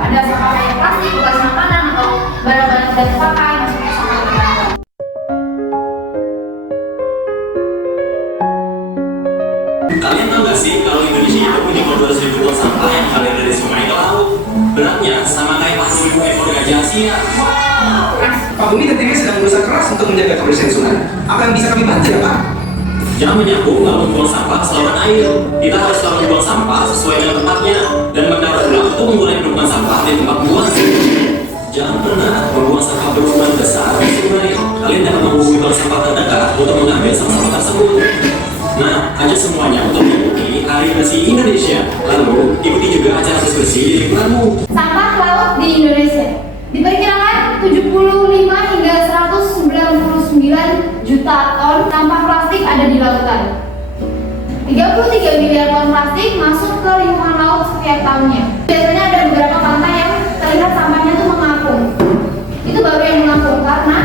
Ada sampah kayak plastik, bekas makanan atau barang-barang tidak terpakai masuknya sampah organik. Kalian tahu gak sih kalau Indonesia itu punya 200.000 ton sampah yang mengalir dari sungai ke laut? Beratnya sama kayak pasti 1.000 ekor gajah Asia. Pak Bumi dan timnya sedang berusaha keras untuk menjaga kebersihan sungai. Apa yang bisa kami bantu ya Pak? Jangan menyapu lalu buang sampah ke saluran air. Kita harus selalu buang sampah sesuai dengan tempatnya dan mendaur ulang untuk mengurangi penumpukan sampah di tempat pembuangan. Jangan pernah membuang sampah berukuran besar di sungai. Kalian dapat menghubungi bank sampah terdekat untuk mengambil sampah tersebut. Nah, ajak semuanya untuk mengikuti Hari Bersih Indonesia. Lalu, ikuti juga acara bersih di lingkunganmu. Sampah laut di Indonesia diperkirakan 75 hingga 199 juta ton sampah plastik ada di lautan. 33 miliar ton plastik masuk ke lingkungan laut setiap tahunnya. Biasanya ada beberapa pantai yang terlihat sampahnya tuh mengapung. Itu baru yang mengapung karena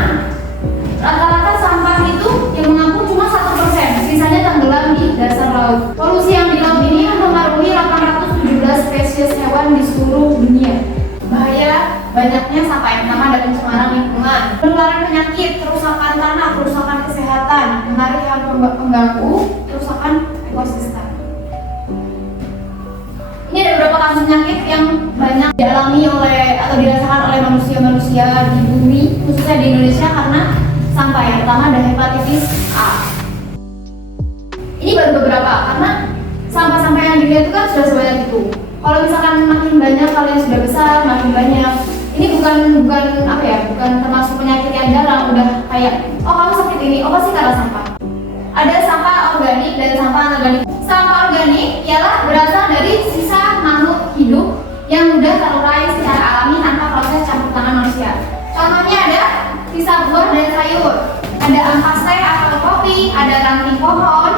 rata-rata sampah itu yang mengapung cuma 1%, sisanya tenggelam di dasar laut. Polusi yang di laut ini mempengaruhi 817 spesies hewan di seluruh dunia. Bahaya banyaknya sampah yang pertama ada pencemaran lingkungan, penularan penyakit, kerusakan tanah, kerusakan kesehatan, menarik yang mengganggu, kerusakan ekosistem. Ini ada beberapa kasus penyakit yang banyak dialami oleh atau dirasakan oleh manusia-manusia di bumi, khususnya di Indonesia karena sampah. Yang pertama ada hepatitis A. Ini baru beberapa karena sampah-sampah yang dilihat itu kan sudah sebanyak itu. Kalau misalkan makin banyak, kalian sudah besar, makin banyak. Ini bukan apa ya, bukan termasuk penyakit yang jarang. Udah kayak, oh kamu sakit ini, oh pasti karena sampah. Ada sampah organik dan sampah anorganik. Sampah organik ialah berasal dari sisa makhluk hidup yang mudah terurai secara alami tanpa proses campur tangan manusia. Contohnya ada sisa buah dan sayur, ada ampas teh atau kopi, ada ranting pohon,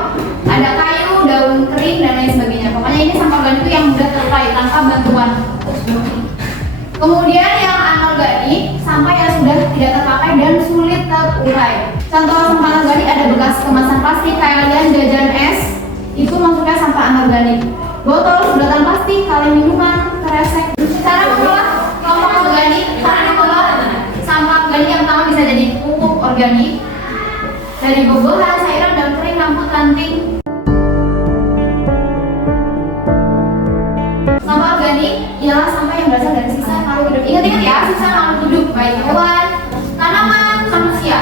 ada kayu, daun kering dan lain sebagainya. Pokoknya ini sampah organik itu yang mudah terurai tanpa bantuan. Kemudian yang anorganik, sampah yang sudah tidak terpakai dan sulit terurai. Contoh sampah anorganik ada bekas kemasan plastik, kayak kalian jajan es, itu masuknya sampah anorganik. Botol, bulatan plastik, kaleng minuman, kresek. Cara mengolah sampah organik, cara mengolah sampah organik yang pertama bisa jadi pupuk organik dari buah-buahan, sayuran, daun kering, rambut, ranting. Sampah organik ialah sampah yang berasal dari sisa makhluk hidup. Ingat-ingat ya, sisa makhluk hidup, baik hewan, tanaman, manusia.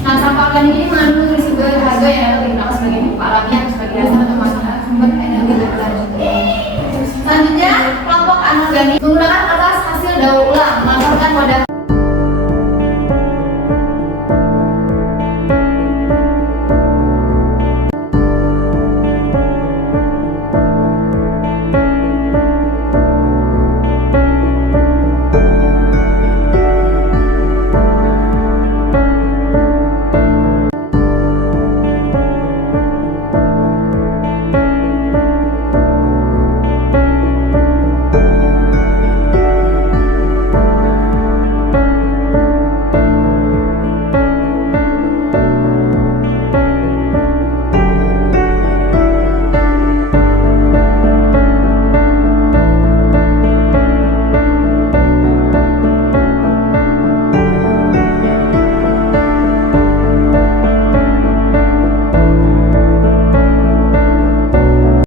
Nah, sampah organik ini mengandung nutrisi berharga yang dapat digunakan sebagai pupuk alami atau sebagai dasar